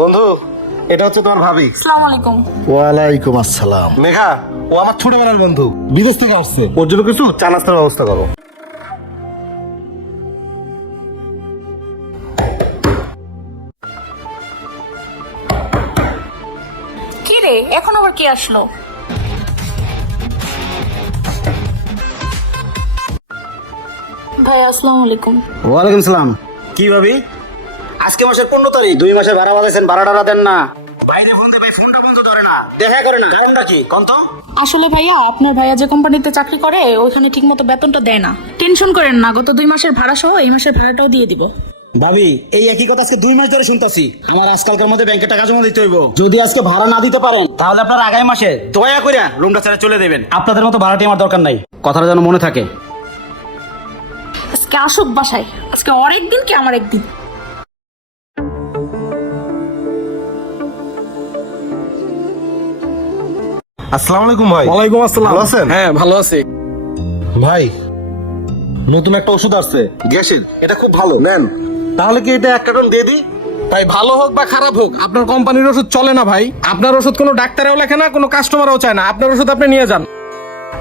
বন্ধু। এটা হচ্ছে তোমার ভাবি। আসসালামু আলাইকুম। ওয়ালাইকুম আসসালাম। মেঘা ও আমার ছোটবেলার বন্ধু। বিদেশ থেকে আসছে। ওর জন্য কিছু চা নাস্তার ব্যবস্থা করো। কি রে এখন আবার কি আসলো? ভাই আসসালামু আলাইকুম। ওয়ালাইকুম সালাম। কি ভাবি? আজকে মাসের পনেরো তারিখ। দুই মাসের ভাড়া বাঁধাইছেন ভাড়া টাড়া দেন না। বাইরে ফোন দিয়ে ভাই ফোনটা বন্ধ ধরে না। দেখা করে না কারণটা কি? কন্ত? আসলে ভাইয়া আপনার ভাইয়া যে কোম্পানিতে চাকরি করে ওইখানে ঠিকমতো বেতনটা দেয় না। টেনশন করেন না গত দুই মাসের ভাড়া সহ এই মাসের ভাড়াটাও দিয়ে দিব। ভাবি এই একই কথা আজকে দুই মাস ধরে শুনতাছি। আমার আজকালকার মধ্যে ব্যাংকে টাকা জমা দিতে হইব। যদি আজকে ভাড়া না দিতে পারেন তাহলে আপনার আগামী মাসে দয়া করে রুমটা ছেড়ে চলে দেবেন। আপনাদের মতো ভাড়াটি আমার দরকার নাই। কথাটা যেন মনে থাকে। আজকে আসুক বাসায় আজকে ওর একদিন কি আমার একদিন? আসসালামু আলাইকুম ভাই। ওয়ালাইকুম আসসালাম। ভালো আছেন? হ্যাঁ ভালো আছি। ভাই নতুন একটা ওষুধ আসছে। গ্যাসের? এটা খুব ভালো। নেন। তাহলে কি এটা এক কার্টন দিয়ে দিই? ভাই ভালো হোক বা খারাপ হোক আপনার কোম্পানির ওষুধ চলে না ভাই। আপনার ওষুধ কোনো ডাক্তারেও লেখে না কোনো কাস্টমারও চায় না। আপনার ওষুধ আপনি নিয়ে যান।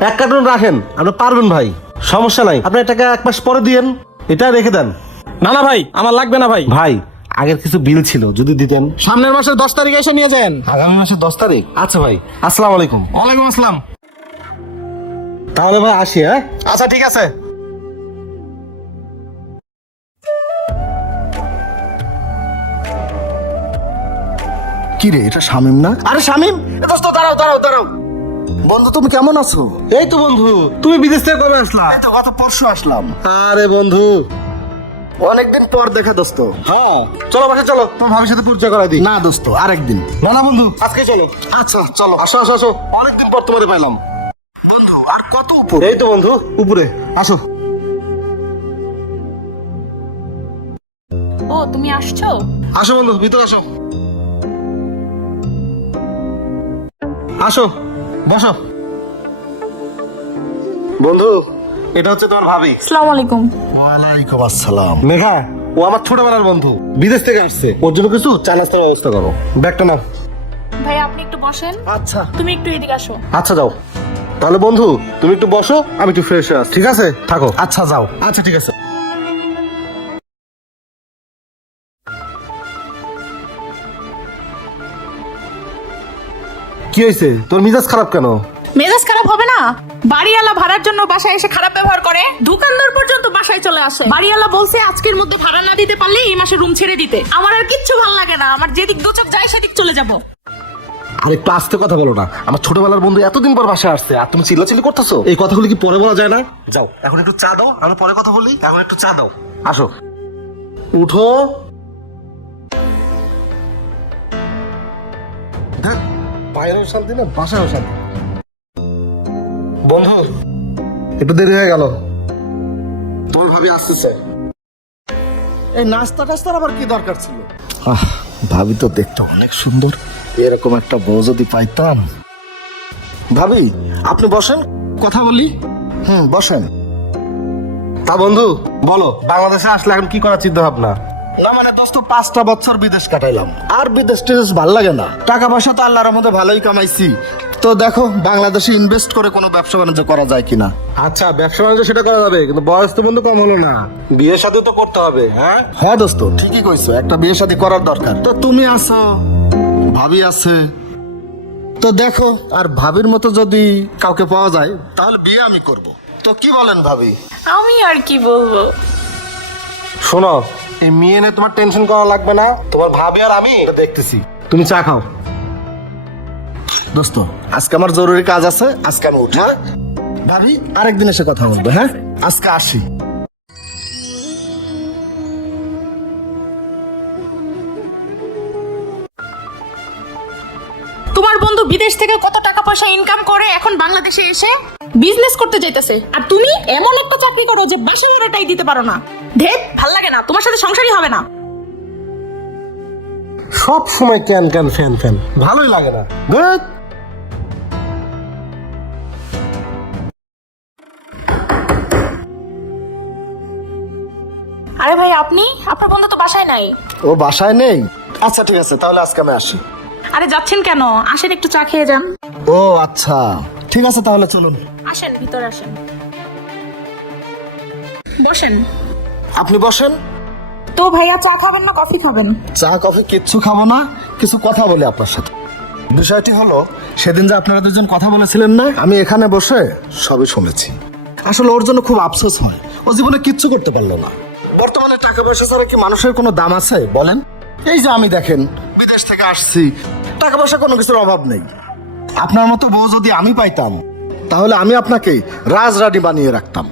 এক কার্টন রাখেন আপনি পারবেন ভাই। সমস্যা নাই। আপনি এটাকে এক মাস পরে দিয়েন এটা রেখে দেন। না না ভাই আমার লাগবে না ভাই। ভাই আগের কিছু বিল ছিল যদি দিতেন। সামনের মাসের দশ তারিখে এসে নিয়ে যান। আগামী মাসের দশ তারিখ? আচ্ছা ভাই আসসালামু আলাইকুম। ওয়ালাইকুম আসসালাম। তাহলে ভাই আসি হ্যাঁ? আচ্ছা ঠিক আছে। কি রে এটা শামিম না? আরে শামিম এ দোস্ত দাঁড়াও দাঁড়াও দাঁড়াও। বন্ধু তুমি কেমন আছো? এই তো বন্ধু তুমি বিদেশ থেকে কবে আসলা? এই তো গত পরশু আসলাম। আরে বন্ধু অনেকদিন পর দেখা দোস্ত। হ্যাঁ। চলো বাসা চলো। তোমার ভাবির সাথে পরিচয় করাই দিই। না দোস্ত আরেকদিন। না না বন্ধু। আজকে চলো। আচ্ছা চলো। আসো আসো আসো। অনেকদিন পর তোমাদের পাইলাম। আর কত উপর? এই তো বন্ধু উপরে। আসো। ও তুমি আসছো? আসো বন্ধু ভিতরে আসো। আসো বসো। বন্ধু এটা হচ্ছে তোমার ভাবি। আসসালামু আলাইকুম। ওয়ালাইকুম আসসালাম। মেঘা ও আমার ছোটবেলার বন্ধু। বিদেশ থেকে আসছে। ওর জন্য কিছু চা নাস্তার ব্যবস্থা করো। ব্যাগটা নাও। ভাই আপনি একটু বসেন। আচ্ছা। তুমি একটু এদিকে আসো। আচ্ছা যাও। তাহলে বন্ধু তুমি একটু বসো আমি একটু ফ্রেশ হয়ে ঠিক আছে? থাকো। আচ্ছা যাও। আচ্ছা ঠিক আছে। কি হয়েছে? তোর মিজাজ খারাপ কেন? মেজাজ খারাপ হবে না? বাড়িওয়ালা ভাড়ার জন্য বাসায় এসে খারাপ ব্যবহার করে? দোকানদার পর্যন্ত বাসায় চলে আসে। বাড়িওয়ালা বলছে আজকের মধ্যে ভাড়া না দিতে পারলে এই মাসে রুম ছেড়ে দিতে। আমার আর কিচ্ছু ভালো লাগে না। আমার যেদিক দোচক যায় সেদিক চলে যাব। আর একটু আস্তে কথা বলো না। আমার ছোটবেলার বন্ধু এতদিন পর বাসায় আসছে আর তুমি চিল্লাচিল্লি করতেছো? এই কথাগুলো কি পরে বলা যায় না? যাও এখন একটু চা দাও আমি পরে কথা বলি এখন একটু চা দাও। আসো। উঠো। দেখ, বাইরেও শান্তি না বাসায়ও শান্তি। বন্ধু একটু দেরি হয়ে গেল। তোমার ভাবি আসতেছে। এই নাস্তা টাস্তার আবার কি দরকার ছিল? আহ ভাবি তো দেখতে অনেক সুন্দর। এরকম একটা বউ যদি পাইতাম। ভাবি আপনি বসেন। কথা বলি। হুম বসেন। তা বন্ধু বলো বাংলাদেশে আসলে এখন কি করার চিন্তা ভাবনা না মানে দোস্ত পাঁচটা বছর বিদেশ কাটাইলাম। আর বিদেশ টিদেশ ভালো লাগে না। টাকা পয়সা তো আল্লাহর মধ্যে ভালোই কামাইছি। তো দেখো বাংলাদেশে ইনভেস্ট করে কোনো ব্যবসা বাণিজ্য করা যায় কিনা? আচ্ছা ব্যবসা বাণিজ্য সেটা করা যাবে কিন্তু বয়স তো বন্ধু কম হলো না। বিয়ের সাথে তো করতে হবে হ্যাঁ? হ্যাঁ দোস্ত ঠিকই কইছো একটা বিয়ে শাদী করার দরকার। তো তুমি আছো ভাবি আছে। তো দেখো আর ভাবির মতো যদি কাউকে পাওয়া যায় তাহলে বিয়ে আমি করব। তো কি বলেন ভাবি? আমি আর কি বলব? শোনো এই মেয়ে নিয়ে তোমার টেনশন করা লাগবে না তোমার ভাবি আর আমি এটা দেখতেছি। তুমি চা খাও। দোস্ত আজকে আমার জরুরি কাজ আছে আজকে আমি উঠি। হ্যাঁ? ভাবি আরেকদিন এসে কথা বলব হ্যাঁ? আজকে আসি। তোমার বন্ধু বিদেশ থেকে কত টাকা পয়সা ইনকাম করে এখন বাংলাদেশে এসে বিজনেস করতে যাইতেছে। আর তুমি এমন একটা চাকরি করো যে বাসা ভাড়াটাই দিতে পারো না। ধেত ভালো লাগে না তোমার সাথে সংসারই হবে না। সব সময় ক্যান ক্যান ফ্যান ফ্যান ভালোই লাগে না। আরে ভাই আপনি? আপনার বন্ধু তো বাসায় নাই। ও বাসায় নেই? আচ্ছা ঠিক আছে তাহলে আজকে আমি আসি। আরে যাচ্ছেন কেন? আসেন একটু চা খেয়ে যান। ও আচ্ছা। ঠিক আছে তাহলে চলুন। আসেন ভিতরে আসেন। বসেন। আপনি বসেন। তো ভাইয়া চা খাবেন না কফি খাবেন? চা কফি কিচ্ছু খাব না কিছু কথা বলি আপনার সাথে। বিষয়টি হলো সেদিন যে আপনারা দুজন কথা বলেছিলেন না আমি এখানে বসে সবই শুনেছি। আসলে ওর জন্য খুব আফসোস হয়। ও জীবনে কিচ্ছু করতে পারল না। টাকা পয়সা ছাড়া কি মানুষের কোনো দাম আছে? বলেন। এই যে আমি দেখেন, বিদেশ থেকে আসছি। টাকা পয়সা কোনো কিছুর অভাব নেই। আপনার মতো বউ যদি আমি পাইতাম, তাহলে আমি আপনাকে রাজ রাজরানী বানিয়ে রাখতাম।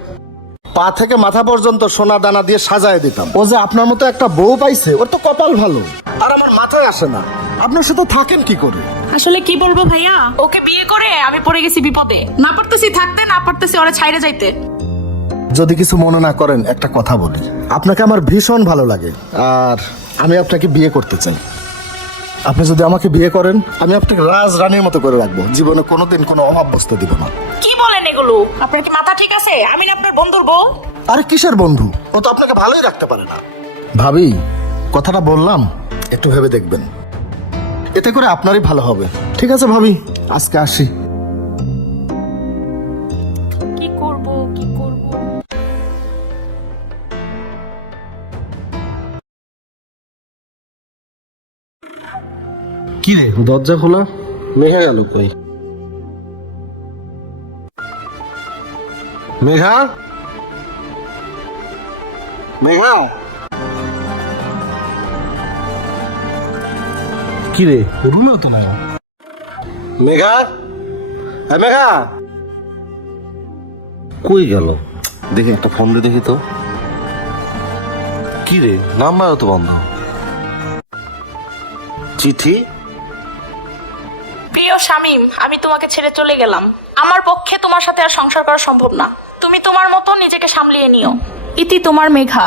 পা থেকে মাথা পর্যন্ত সোনা দানা দিয়ে সাজায় দিতাম। ও যে আপনার মতো একটা বউ পাইছে, ওর তো কপাল ভালো। আর আমার মাথায় আসে না। আপনার সাথে থাকেন কি করে? আসলে কি বলব ভাইয়া? ওকে বিয়ে করে আমি পড়ে গেছি বিপদে। না পারতেছি থাকতে, না পারতেছি ওরা ছাইরে যাইতে। যদি কিছু মনে না করেন একটা কথা বলি। আপনাকে আমার ভীষণ ভালো লাগে আর আমি আপনাকে বিয়ে করতে চাই। আপনি যদি আমাকে বিয়ে করেন আমি আপনাকে রাজ রানীর মতো করে রাখব। জীবনে কোনোদিন কোনো অভাব বসতে দিব না। কি বলেন এগুলো? আপনার কি মাথা ঠিক আছে? আমি না আপনার বন্ধুর বউ। আরে কিসের বন্ধু? ও তো আপনাকে ভালোই রাখতে পারে না। ভাবি কথাটা বললাম একটু ভেবে দেখবেন। এতে করে আপনারই ভালো হবে। ঠিক আছে ভাবি আজকে আসি। কি রে? দরজা খোলা? মেঘা গেল কই? মেঘা? মেঘা? কি রে? রুমেও তো নাই মেঘা? হ্যাঁ মেঘা? কই গেল? দেখি একটা ফোন দেখি তো। কি রে? নাম্বারও তো বন্ধ। চিঠি? শামিম আমি তোমাকে ছেড়ে চলে গেলাম। আমার পক্ষে তোমার সাথে আর সংসার করা সম্ভব না। তুমি তোমার মতো নিজেকে সামলিয়ে নিও। ইতি তোমার মেঘা।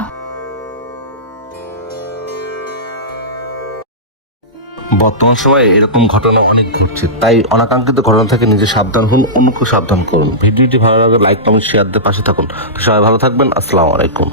বর্তমান সময়ে এরকম ঘটনা অনেক ঘটছে। তাই অনাকাঙ্ক্ষিত ঘটনা থেকে নিজে সাবধান হন অন্যকে সাবধান করুন। ভিডিওটি ভালো লাগে লাইক কমেন্ট শেয়ার দিয়ে পাশে থাকুন। তো সবাই ভালো থাকবেন। আসসালামু আলাইকুম।